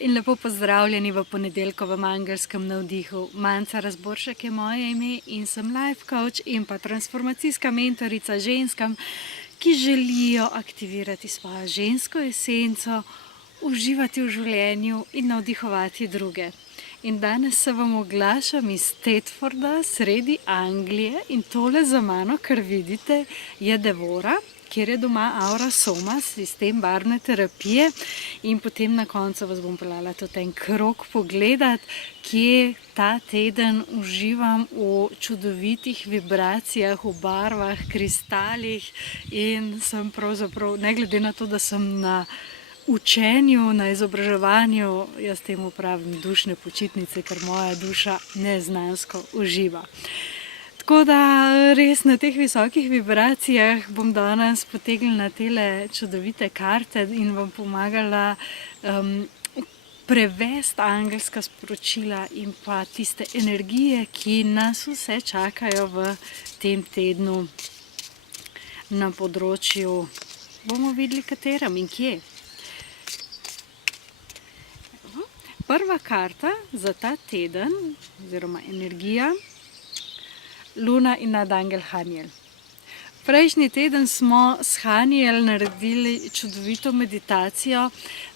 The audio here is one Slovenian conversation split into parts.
In lepo pozdravljeni v ponedeljkovem angelskem navdihu. Manca Razboršek je moje ime in sem life coach in pa transformacijska mentorica ženskam, ki želijo aktivirati svojo žensko esenco, uživati v življenju in navdihovati druge. In danes se vam oglašam iz Thetforda, sredi Anglije, in tole za mano, kar vidite, je Devora, kjer je doma Aura Soma, sistem barvne terapije, in potem na koncu vas bom peljala tudi en krog pogledat, kje ta teden uživam v čudovitih vibracijah, v barvah, kristalih, in sem pravzaprav, ne glede na to, da sem na učenju, na izobraževanju, jaz temu pravim dušne počitnice, ker moja duša neznansko uživa. Tako da res na teh visokih vibracijah bom danes potegnila tele čudovite karte in vam pomagala prevesti angelska sporočila in pa tiste energije, ki nas vse čakajo v tem tednu na področju, bomo videli katerem in kje. Prva karta za ta teden, oziroma energija, Luna in nadangel Haniel. Prejšnji teden smo s Haniel naredili čudovito meditacijo,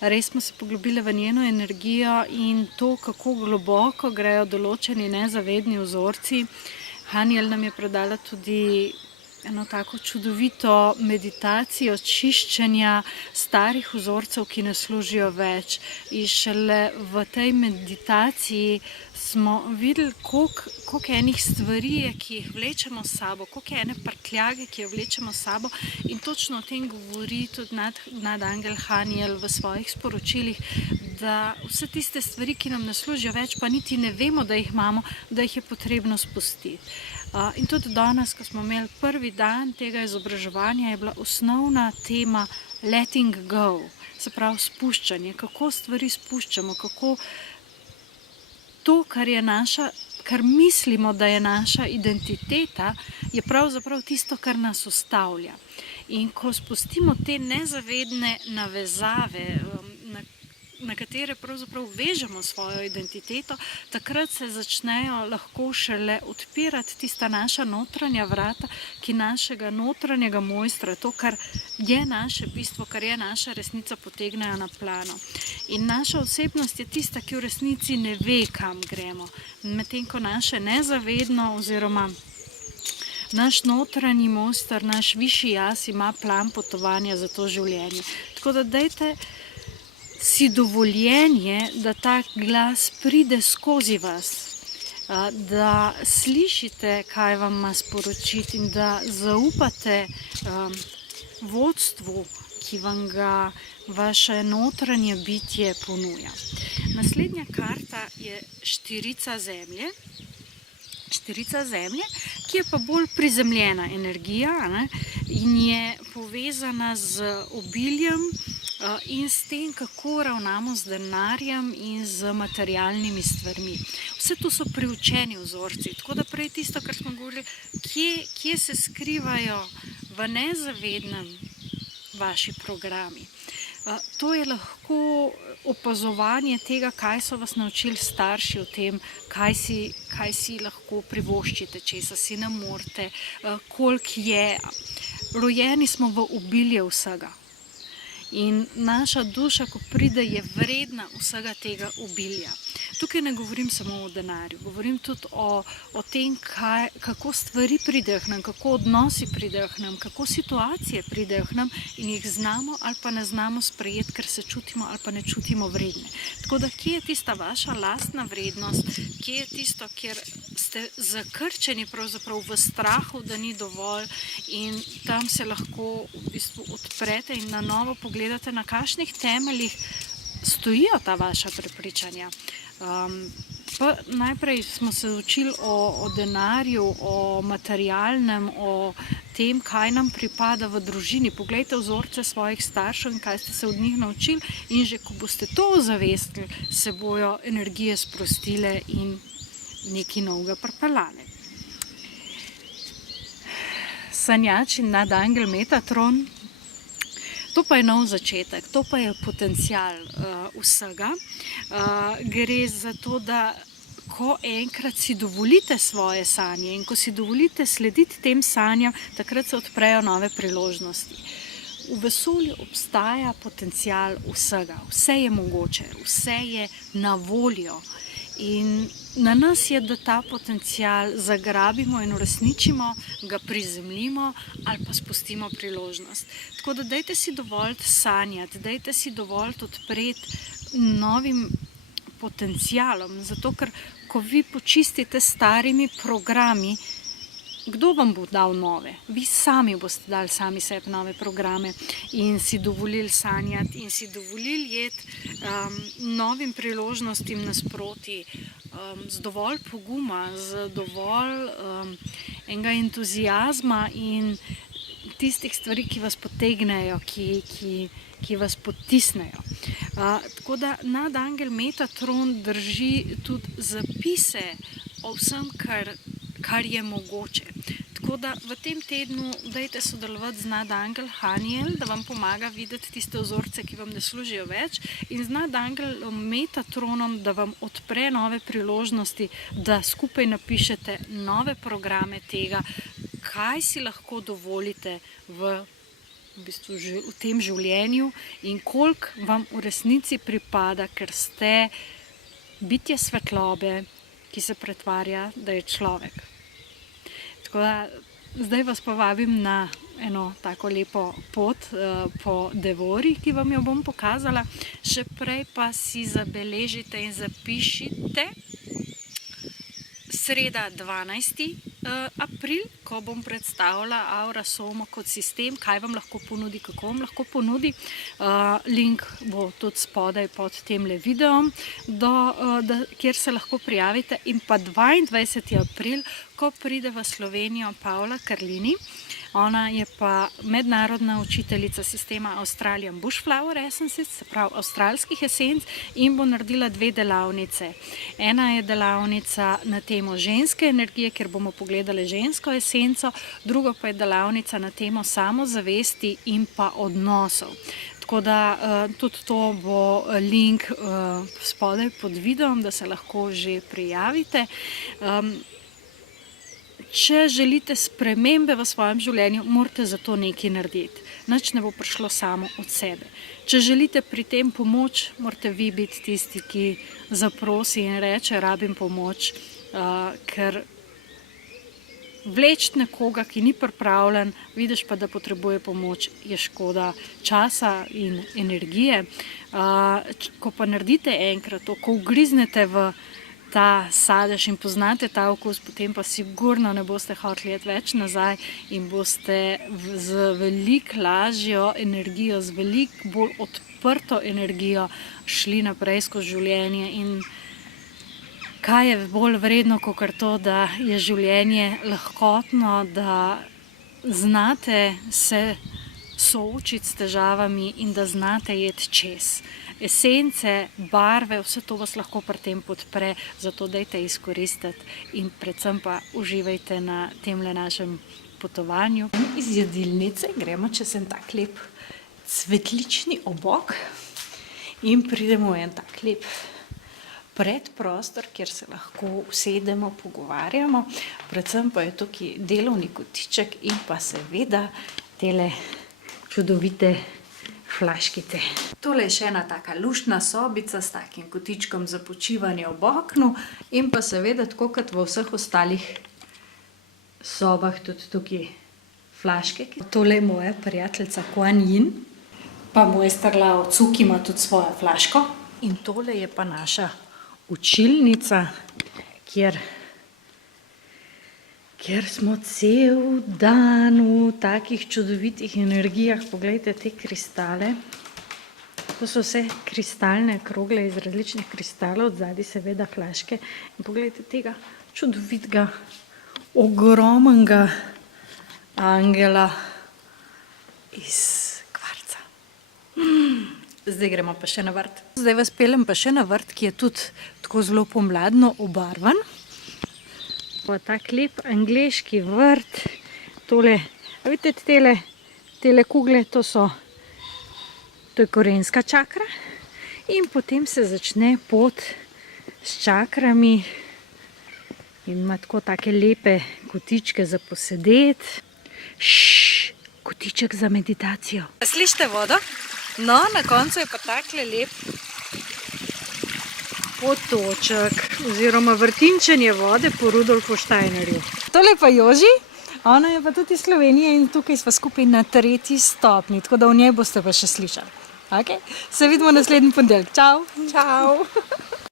res smo se poglobili v njeno energijo in to, kako globoko grejo določeni nezavedni vzorci. Haniel nam je predala tudi eno tako čudovito meditacijo čiščenja starih vzorcev, ki ne služijo več. In šele v tej meditaciji smo videli, koliko enih stvari je, ki jih vlečemo s sabo, koliko je ene prtljage, ki jo vlečemo s sabo, in točno o tem govori tudi nadangel Haniel v svojih sporočilih, da vse tiste stvari, ki nam ne služijo več, pa niti ne vemo, da jih imamo, da jih je potrebno spustiti. In tudi danes, ko smo imeli prvi dan tega izobraževanja, je bila osnovna tema letting go, se pravi spuščanje, kako stvari spuščamo, kako to, kar mislimo, da je naša identiteta, je pravzaprav tisto, kar nas ustavlja. In ko spustimo te nezavedne navezave, na katere pravzaprav vežemo svojo identiteto, takrat se začnejo lahko šele odpirati tista naša notranja vrata, ki našega notranjega mojstra, to, kar je naše bistvo, kar je naša resnica, potegnejo na plano. In naša osebnost je tista, ki v resnici ne ve, kam gremo. Medtem ko naše nezavedno oziroma naš notranji mojster, naš višji jaz ima plan potovanja za to življenje. Tako da dajte si dovoljenje, da ta glas pride skozi vas, da slišite, kaj vam ima sporočiti, in da zaupate vodstvu, ki vam ga vaše notranje bitje ponuja. Naslednja karta je štirica zemlje. Štirica zemlje, ki je pa bolj prizemljena energija, in je povezana z obiljem in s tem, kako ravnamo z denarjem in z materialnimi stvarmi. Vse to so priučeni vzorci, tako da prej tisto, kar smo govorili, kje se skrivajo v nezavednem vaši programi. To je lahko opazovanje tega, kaj so vas naučili starši o tem, kaj si lahko privoščite, česa si ne morete, koliko je. Rojeni smo v obilje vsega. In naša duša, ko pride, je vredna vsega tega obilja. Tukaj ne govorim samo o denarju, govorim tudi o tem, kako stvari pridejo k nam, kako odnosi pridejo k nam, kako situacije pridejo k nam in jih znamo ali pa ne znamo sprejeti, ker se čutimo ali pa ne čutimo vredne. Tako da, kje je tista vaša lastna vrednost, kje je tisto, kjer ste zakrčeni pravzaprav v strahu, da ni dovolj, in tam se lahko v bistvu odprete in na novo pogledate, na kakšnih temeljih stojijo ta vaša prepričanja. Najprej smo se učili o denarju, o materialnem, o tem, kaj nam pripada v družini. Poglejte vzorce svojih staršev in kaj ste se od njih naučili, in že ko boste to ozavestili, se bojo energije sprostile in nekaj novega pripeljale. Sanjač in nadangel Metatron. To pa je nov začetek, to pa je potencial vsega. Gre za to, da ko enkrat si dovolite svoje sanje in ko si dovolite slediti tem sanjam, takrat se odprejo nove priložnosti. V vesolju obstaja potencial vsega, vse je mogoče, vse je na voljo in na nas je, da ta potencial zagrabimo in uresničimo, ga prizemljimo ali pa spustimo priložnost. Tako da dajte si dovoliti sanjati, dajte si dovoliti odpreti novim potencialom, zato ker ko vi počistite starimi programi, kdo vam bo dal nove? Vi sami boste dali sami sebi nove programe in si dovolili sanjati in si dovolili jeti novim priložnostim nasproti, z dovolj poguma, z dovolj enega entuzijazma in tistih stvari, ki vas potegnejo, ki vas potisnejo. Tako da nadangel Metatron drži tudi zapise o vsem, kar je mogoče. Tako da v tem tednu dajte sodelovati z nadangel Haniel, da vam pomaga videti tiste vzorce, ki vam ne služijo več, in z nadangelom Metatronom, da vam odpre nove priložnosti, da skupaj napišete nove programe tega, kaj si lahko dovolite v tem življenju in koliko vam v resnici pripada, ker ste bitje svetlobe, ki se pretvarja, da je človek. Tako da zdaj vas povabim na eno tako lepo pot po Devori, ki vam jo bom pokazala. Še prej pa si zabeležite in zapišite sreda 12. april, ko bom predstavila Aura Soma kot sistem, kaj vam lahko ponudi, kako vam lahko ponudi. Link bo tudi spodaj pod temle videom, kjer se lahko prijavite. In pa 22. april, ko pride v Slovenijo Paula Karlini. Ona je pa mednarodna učiteljica sistema Australian Bushflower Essences, se pravi avstralskih esenc, in bo naredila 2 delavnice. Ena je delavnica na temo ženske energije, kjer bomo pogledali žensko esenco, druga pa je delavnica na temo samozavesti in pa odnosov. Tako da tudi to bo link spodaj pod videom, da se lahko že prijavite. Če želite spremembe v svojem življenju, morate za to nekaj narediti. Nič ne bo prišlo samo od sebe. Če želite pri tem pomoč, morate vi biti tisti, ki zaprosi in reče, rabim pomoč, ker vleči nekoga, ki ni pripravljen, vidiš pa, da potrebuje pomoč, je škoda časa in energije. Ko pa naredite enkrat to, ko ugriznete v ta sadež in poznate ta okus, potem pa sigurno ne boste hoteli iti več nazaj in boste z veliko lažjo energijo, z veliko bolj odprto energijo šli naprej skozi življenje. In kaj je bolj vredno, kot to, da je življenje lahkotno, da znate se soočiti s težavami in da znate jeti čez. Esence, barve, vse to vas lahko pri tem podpre, zato dajte izkoristiti in predvsem pa uživajte na temle našem potovanju. Iz jedilnice gremo čez en tak lep cvetlični obok in pridemo v en tak lep predprostor, kjer se lahko usedemo, pogovarjamo. Predvsem pa je tukaj delovni kotiček in pa seveda tele čudovite flaškice. Tole je še ena taka luštna sobica s takim kotičkom za počivanje ob oknu in pa seveda, tako kot v vseh ostalih sobah, tudi tukaj flaške. Tole je moja prijateljica Kuan Yin, pa mojster Lao Tzu, ki ima tudi svojo flaško. In tole je pa naša učilnica, kjer smo cel dan v takih čudovitih energijah. Poglejte te kristale. To so vse kristalne krogle iz različnih kristalov, odzadaj seveda flaške. In poglejte tega čudovitega, ogromnega angela iz kvarca. Zdaj gremo pa še na vrt. Zdaj vas peljem pa še na vrt, ki je tudi tako zelo pomladno obarvan. Tak lep angleški vrt. Tole, a vidite tele kugle, to so To je korenska čakra. In potem se začne pot s čakrami in ima take lepe kotičke za posedeti. Kotiček za meditacijo. Slišite vodo? No, na koncu je pa takle lep potoček oziroma vrtinčenje vode po Rudolfu Steinerju. Tole pa Joži, ona je pa tudi iz Slovenije in tukaj sva skupaj na 3. stopnji, tako da v njej boste pa še slišali. Okay? Se vidimo naslednji ponedeljek. Čau! Čau!